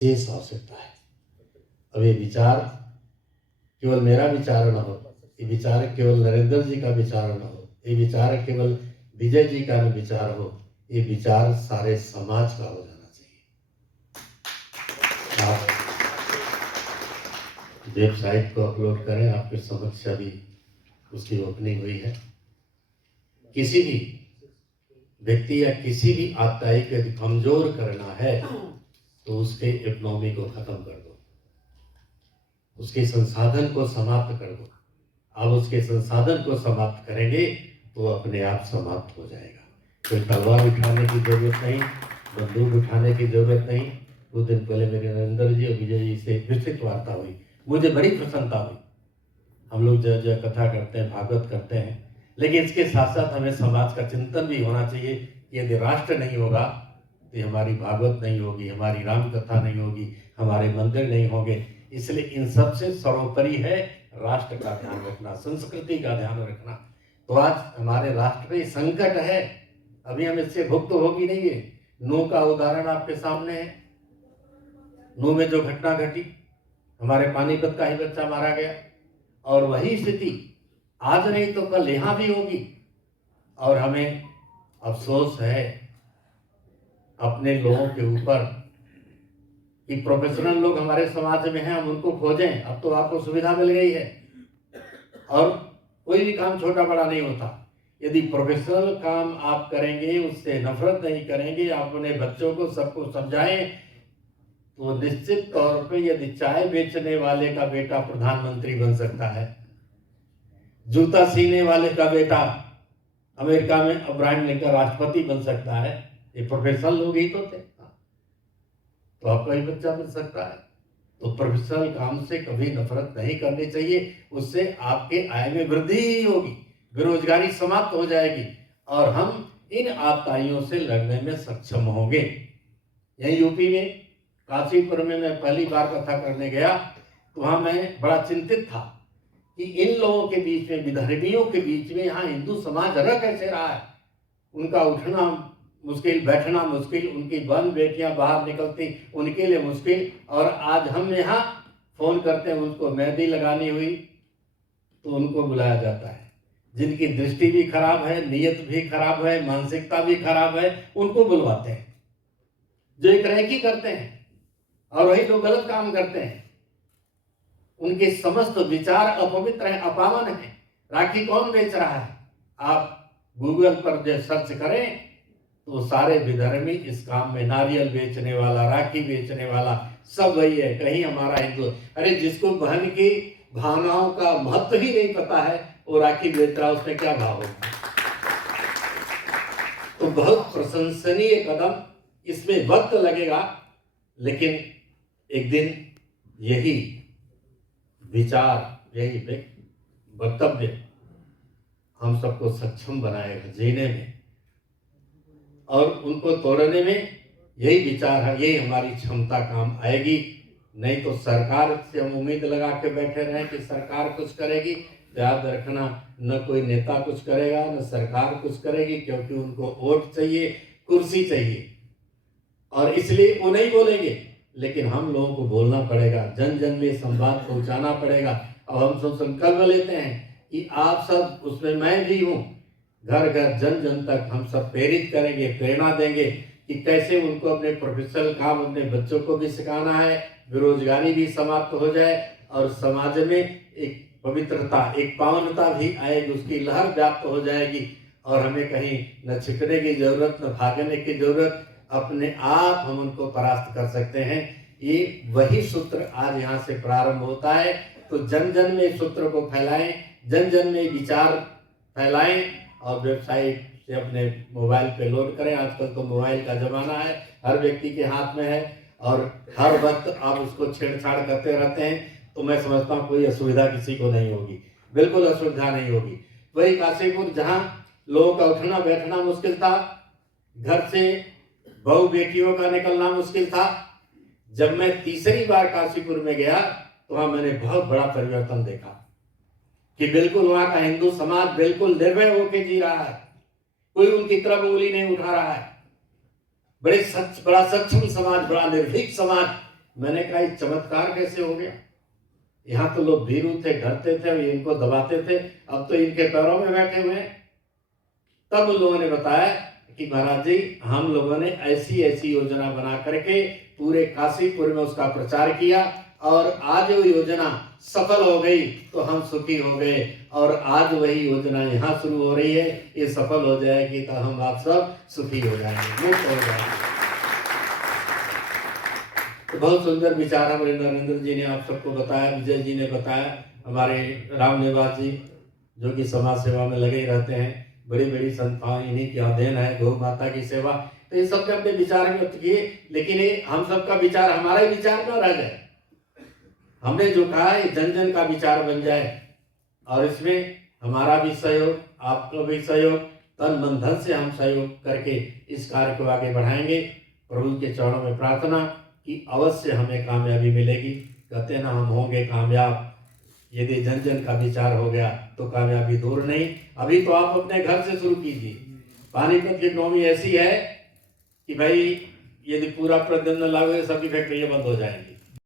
विशेष आवश्यकता है। अब ये विचार केवल मेरा विचार न हो, ये विचार केवल नरेंद्र जी का विचार न हो, ये विचार केवल विजय जी का विचार हो, ये विचार सारे समाज का हो जाना चाहिए। आप वेबसाइट को अपलोड करें, आपके समक्ष अभी उसकी ओपनिंग हुई है। किसी भी व्यक्ति या किसी भी आबदाई को यदि कमजोर करना है तो उसके इकोनॉमी को खत्म कर दो, उसके संसाधन को समाप्त कर दो। आप उसके संसाधन को समाप्त करेंगे तो अपने आप समाप्त हो जाएगा। कोई तलवार उठाने की जरूरत नहीं, बंदूक उठाने की जरूरत नहीं। कुछ दिन पहले मेरे नरेंद्र जी और विजय जी से विस्तृत वार्ता हुई, मुझे बड़ी प्रसन्नता हुई। हम लोग जय जय कथा करते हैं, भागवत करते हैं, लेकिन इसके साथ साथ हमें समाज का चिंतन भी होना चाहिए कि यदि राष्ट्र नहीं होगा तो हमारी भागवत नहीं होगी, हमारी राम कथा नहीं होगी, हमारे मंदिर नहीं होंगे। इसलिए इन सबसे सर्वोपरि है राष्ट्र का ध्यान रखना, संस्कृति का ध्यान रखना। तो आज हमारे राष्ट्र में संकट है, अभी हम इससे भुक्त होगी नहीं है। नूह का उदाहरण आपके सामने है। नूह में जो घटना घटी, हमारे पानीपत का ही बच्चा मारा गया, और वही स्थिति आज नहीं तो कल यहां भी होगी। और हमें अफसोस है अपने लोगों के ऊपर कि प्रोफेशनल लोग हमारे समाज में हैं, हम उनको खोजें। अब तो आपको सुविधा मिल गई है और कोई भी काम छोटा बड़ा नहीं होता। यदि प्रोफेशनल काम आप करेंगे, उससे नफरत नहीं करेंगे, आप अपने बच्चों को सबको समझाएं, तो निश्चित तौर पे यदि चाय बेचने वाले का बेटा प्रधानमंत्री बन सकता है, जूता सीने वाले का बेटा अमेरिका में अब्राहम लिंकन राष्ट्रपति बन सकता है, ये प्रोफेशनल लोग ही तो थे। तो आपका ही बच्चा बन सकता है। तो प्रोफेशनल काम से कभी नफरत नहीं करनी चाहिए, उससे आपके आय में वृद्धि ही होगी, बेरोजगारी समाप्त हो जाएगी और हम इन आपदाइयों से लड़ने में सक्षम होंगे। यही यूपी में काशीपुर में मैं पहली बार कथा करने गया तो वहां मैं बड़ा चिंतित था कि इन लोगों के बीच में, विधर्मियों के बीच में यहाँ हिंदू समाज रह कैसे रहा है। उनका उठना मुश्किल, बैठना मुश्किल, उनकी बहन बेटियां बाहर निकलती उनके लिए मुश्किल, और आज हम यहाँ फोन करते हैं, उनको मेहंदी लगानी हुई तो उनको बुलाया जाता है। जिनकी दृष्टि भी खराब है, नीयत भी खराब है, मानसिकता भी खराब है, उनको बुलवाते हैं। जो एक रैकी करते हैं और वही लोग गलत काम करते हैं, उनके समस्त विचार अपवित्र हैं, अपावन हैं। राखी कौन बेच रहा है? आप गूगल पर जो सर्च करें तो सारे विधर्मी इस काम में, नारियल बेचने वाला, राखी बेचने वाला, सब वही है। कहीं हमारा हिंदू, अरे जिसको बहन की भावनाओं का महत्व ही नहीं पता है वो राखी बेच रहा, उसमें क्या भाव होगा? तो बहुत प्रशंसनीय कदम, इसमें वक्त लगेगा, लेकिन एक दिन यही विचार, यही वक्तव्य हम सबको सक्षम बनाएगा जीने में, और उनको तोड़ने में यही विचार है, यही हमारी क्षमता काम आएगी। नहीं तो सरकार से हम उम्मीद लगा के बैठे रहें कि सरकार कुछ करेगी, याद रखना, न कोई नेता कुछ करेगा न सरकार कुछ करेगी, क्योंकि उनको वोट चाहिए, कुर्सी चाहिए, और इसलिए वो नहीं बोलेंगे। लेकिन हम लोगों को बोलना पड़ेगा, जन जन में संवाद पहुंचाना पड़ेगा। अब हम सब संकल्प लेते हैं कि आप सब, उसमें मैं भी हूँ, घर घर जन जन तक हम सब प्रेरित करेंगे, प्रेरणा देंगे कि कैसे उनको अपने प्रोफेशनल काम अपने बच्चों को भी सिखाना है, बेरोजगारी भी समाप्त हो जाए और समाज में एक पवित्रता, एक पावनता भी आएगी, उसकी लहर व्याप्त हो जाएगी और हमें कहीं न छिपने की जरूरत, न भागने की जरूरत, अपने आप हम उनको परास्त कर सकते हैं। ये वही सूत्र आज यहाँ से प्रारंभ होता है। तो जन जन में सूत्र को फैलाएं, जन जन में विचार फैलाएं और वेबसाइट से अपने मोबाइल पे लोड करें। आजकल तो मोबाइल का जमाना है, हर व्यक्ति के हाथ में है और हर वक्त आप उसको छेड़छाड़ करते रहते हैं, तो मैं समझता हूँ कोई असुविधा किसी को नहीं होगी, बिल्कुल असुविधा नहीं होगी। वही काशीपुर जहाँ लोगों का उठना बैठना मुश्किल था, घर से बहू बेटियों का निकलना मुश्किल था, जब मैं तीसरी बार काशीपुर में गया तो वहां मैंने बहुत बड़ा परिवर्तन देखा कि बिल्कुल वहां का हिंदू समाज बिल्कुल निर्भय होकर जी रहा है, कोई उनकी तरफ उंगली नहीं उठा रहा है। बड़ा सक्षम समाज, बड़ा निर्भीक समाज मैंने कहा ये चमत्कार कैसे हो गया? यहाँ तो लोग भीरू थे, डरते थे, इनको दबाते थे, अब तो इनके पैरों में बैठे हुए हैं। तब उन लोगों ने बताया कि महाराज जी, हम लोगों ने ऐसी ऐसी योजना बना करके पूरे काशीपुर में उसका प्रचार किया और आज वो योजना सफल हो गई तो हम सुखी हो गए, और आज वही योजना यहाँ शुरू हो रही है, ये सफल हो जाएगी तो हम आप सब सुखी हो जाएंगे, मुक्त हो जाएंगे। तो बहुत सुंदर विचार हमारे नरेंद्र जी ने आप सबको बताया, विजय जी ने बताया, हमारे राम निवास जी जो कि समाज सेवा में लगे रहते हैं, बड़ी बड़ी संस्थाएं इन्हीं की देन है, गौ माता की सेवा। तो ये सबके अपने विचार व्यक्त किए, लेकिन ये हम सबका विचार हमारा ही विचार न रह जाए। हमने जो कहा है जन जन का विचार बन जाए, और इसमें हमारा भी सहयोग, आपका भी सहयोग, तन मन धन से हम सहयोग करके इस कार्य को आगे बढ़ाएंगे। प्रभु के चरणों में प्रार्थना कि अवश्य हमें कामयाबी मिलेगी। कहते हैं ना, हम होंगे कामयाब यदि जन जन का विचार हो गया तो कामयाबी दूर नहीं। अभी तो आप अपने घर से शुरू कीजिए। पानीपत की इकोनॉमी ऐसी है कि भाई यदि पूरा प्रतिबंध लागू है, सभी फैक्ट्रियां बंद हो जाएंगी।